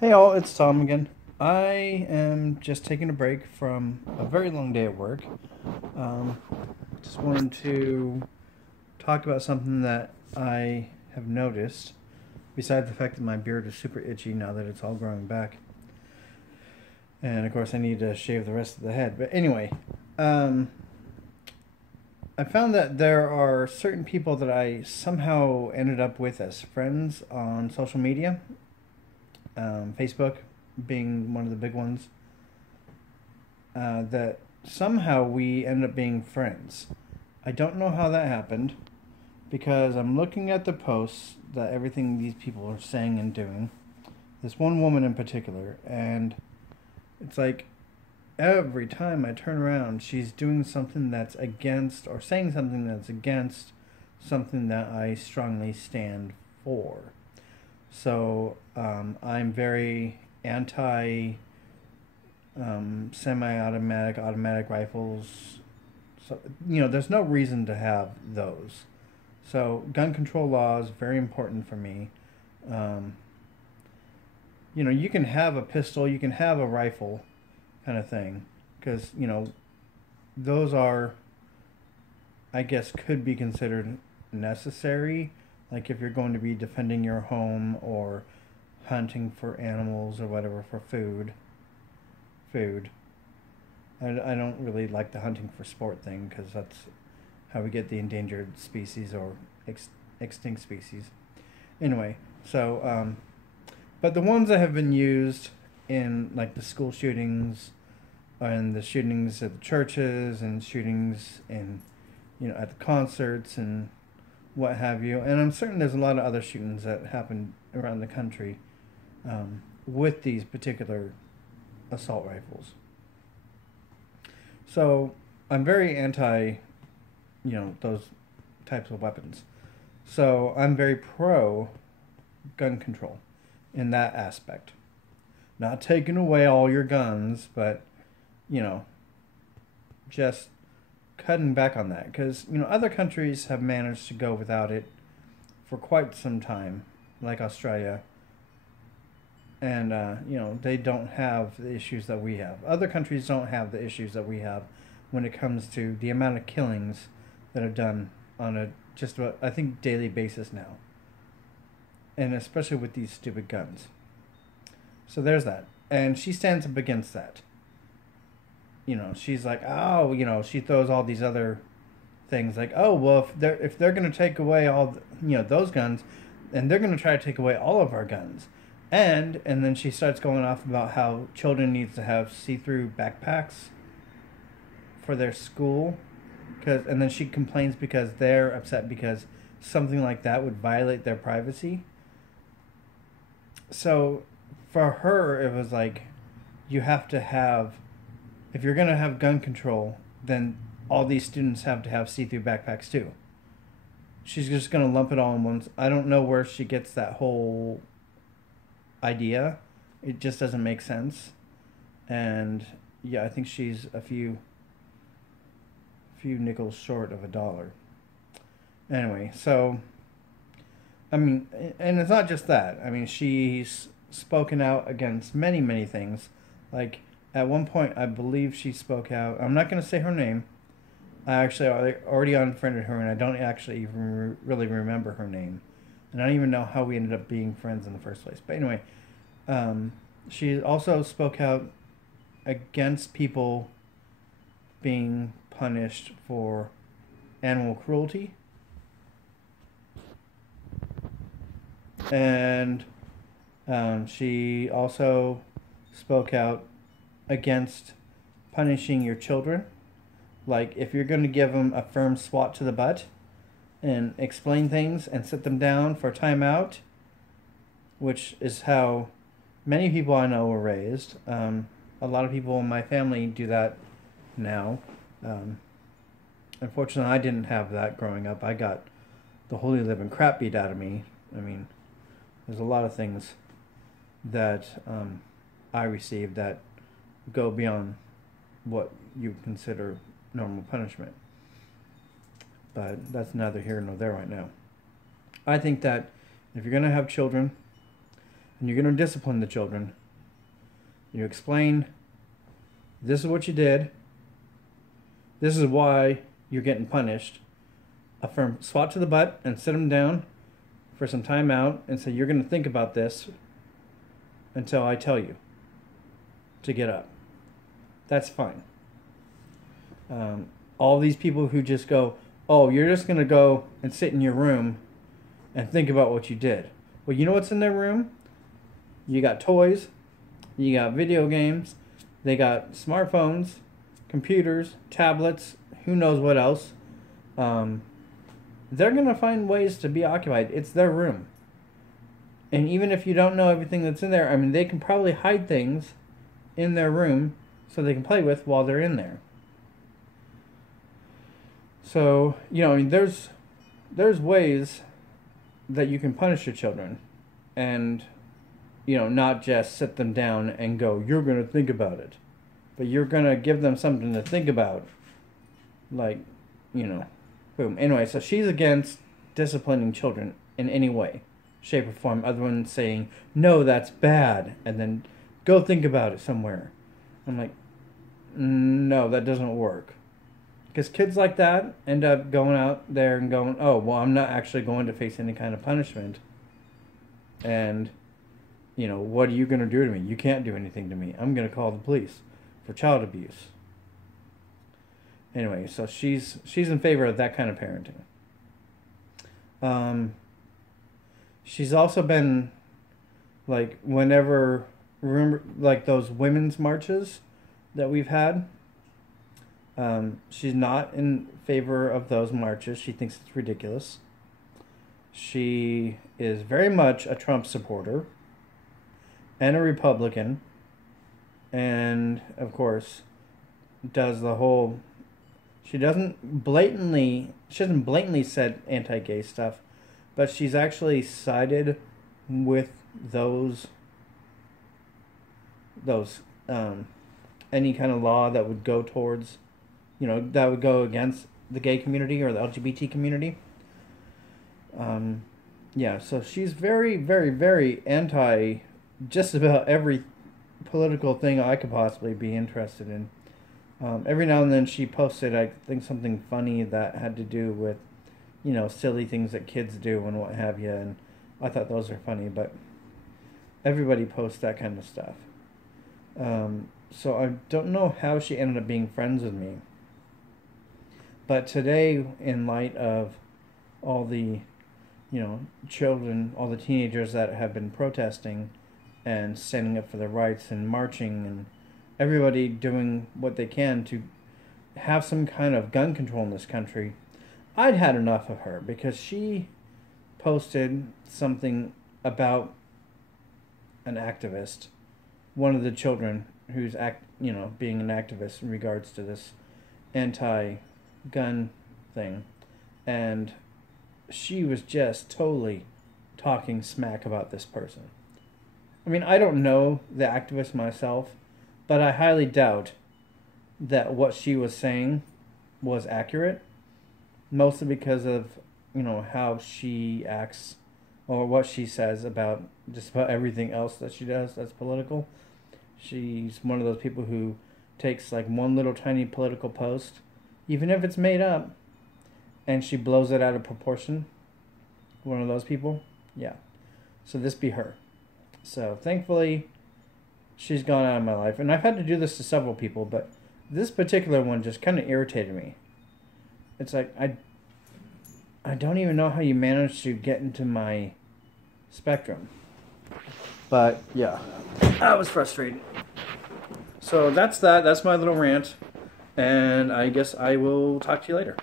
Hey all, it's Tom again. I am just taking a break from a very long day at work. Um, just wanted to talk about something that I have noticed, besides the fact that my beard is super itchy now that it's all growing back. And of course, I need to shave the rest of the head. But anyway, um, I found that there are certain people that I somehow ended up with as friends on social media, Facebook being one of the big ones. That somehow we end up being friends. I don't know how that happened because I'm looking at the posts that everything these people are saying and doing. This one woman in particular, and it's like every time I turn around, she's doing something that's against or saying something that's against something that I strongly stand for. So I'm very anti semi-automatic, automatic rifles. So there's no reason to have those. So gun control laws very important for me. Um, you can have a pistol, you can have a rifle, kind of thing, because those are, I guess, could be considered necessary. Like if you're going to be defending your home or hunting for animals or whatever for food. I don't really like the hunting for sport thing because that's how we get the endangered species or extinct species. Anyway, but the ones that have been used in like the school shootings and the shootings at the churches and shootings in, at the concerts and what have you, and I'm certain there's a lot of other shootings that happen around the country with these particular assault rifles. So I'm very anti, those types of weapons. So I'm very pro gun control in that aspect. Not taking away all your guns, but you know, just cutting back on that because other countries have managed to go without it for quite some time, like Australia, and they don't have the issues that we have. Other countries don't have the issues that we have when it comes to the amount of killings that are done on a just about, I think, daily basis now, and especially with these stupid guns. So there's that, and she stands up against that. She's like, oh, she throws all these other things like, oh, well, if they're gonna take away all those guns, and they're gonna try to take away all of our guns, and then she starts going off about how children needs to have see-through backpacks for their school, and then she complains because they're upset because something like that would violate their privacy. So for her, it was like, you have to have, if you're gonna have gun control, then all these students have to have see-through backpacks too. She's just gonna lump it all in one. I don't know where she gets that whole idea. It just doesn't make sense. And yeah, I think she's a few nickels short of a dollar. Anyway, so I mean, and it's not just that. I mean, she's spoken out against many things. Like at one point, I believe she spoke out. I'm not going to say her name. I actually already unfriended her, and I don't actually even really remember her name, and I don't even know how we ended up being friends in the first place. But anyway, um, she also spoke out against people being punished for animal cruelty, and she also spoke out against punishing your children. Like, if you're going to give them a firm swat to the butt and explain things and sit them down for timeout, which is how many people I know were raised. A lot of people in my family do that now. Um, Unfortunately, I didn't have that growing up. I got the holy living crap beat out of me. I mean, there's a lot of things that I received that go beyond what you would consider normal punishment. But that's neither here nor there right now. I think that if you're going to have children, and you're going to discipline the children, you explain, this is what you did, this is why you're getting punished. A firm swat to the butt and sit them down for some time out and say, you're going to think about this until I tell you to get up. That's fine. All these people who just go, oh, you're just going to go and sit in your room and think about what you did. Well, you know what's in their room? You got toys, you got video games, they got smartphones, computers, tablets, who knows what else. They're going to find ways to be occupied. It's their room. And even if you don't know everything that's in there, I mean, they can probably hide things in their room so they can play with while they're in there. So, you know, I mean, there's ways that you can punish your children and, you know, not just sit them down and go, you're going to think about it. But you're going to give them something to think about. Like, you know, boom. Anyway, so she's against disciplining children in any way, shape, or form, other than saying, no, that's bad, and then go think about it somewhere. I'm like, no, that doesn't work. Because kids like that end up going out there and going, oh, well, I'm not actually going to face any kind of punishment. And, you know, what are you going to do to me? You can't do anything to me. I'm going to call the police for child abuse. Anyway, so she's in favor of that kind of parenting. She's also been, like, whenever, remember, like, those women's marches that we've had, she's not in favor of those marches. She thinks it's ridiculous. She is very much a Trump supporter and a Republican, and, of course, does the whole... She hasn't blatantly said anti-gay stuff, but she's actually sided with those any kind of law that would go towards, you know, that would go against the gay community or the LGBT community. Yeah, so she's very, very, very anti just about every political thing I could possibly be interested in. Every now and then she posted, I think, something funny that had to do with, you know, silly things that kids do and what have you, and I thought those are funny, but everybody posts that kind of stuff. So I don't know how she ended up being friends with me. But today, in light of all the, you know, children, all the teenagers that have been protesting and standing up for their rights and marching, and everybody doing what they can to have some kind of gun control in this country, I'd had enough of her because she posted something about an activist, one of the children who's being an activist in regards to this anti-gun thing, and she was just totally talking smack about this person. I mean, I don't know the activist myself, but I highly doubt that what she was saying was accurate, mostly because of, you know, how she acts or what she says about just about everything else that she does that's political. She's one of those people who takes like one little tiny political post, even if it's made up, and she blows it out of proportion. One of those people. Yeah. So this be her. So thankfully, she's gone out of my life. And I've had to do this to several people, but this particular one just kind of irritated me. It's like, I don't even know how you managed to get into my spectrum. But, yeah. I was frustrated. So that's that. That's my little rant. And I guess I will talk to you later.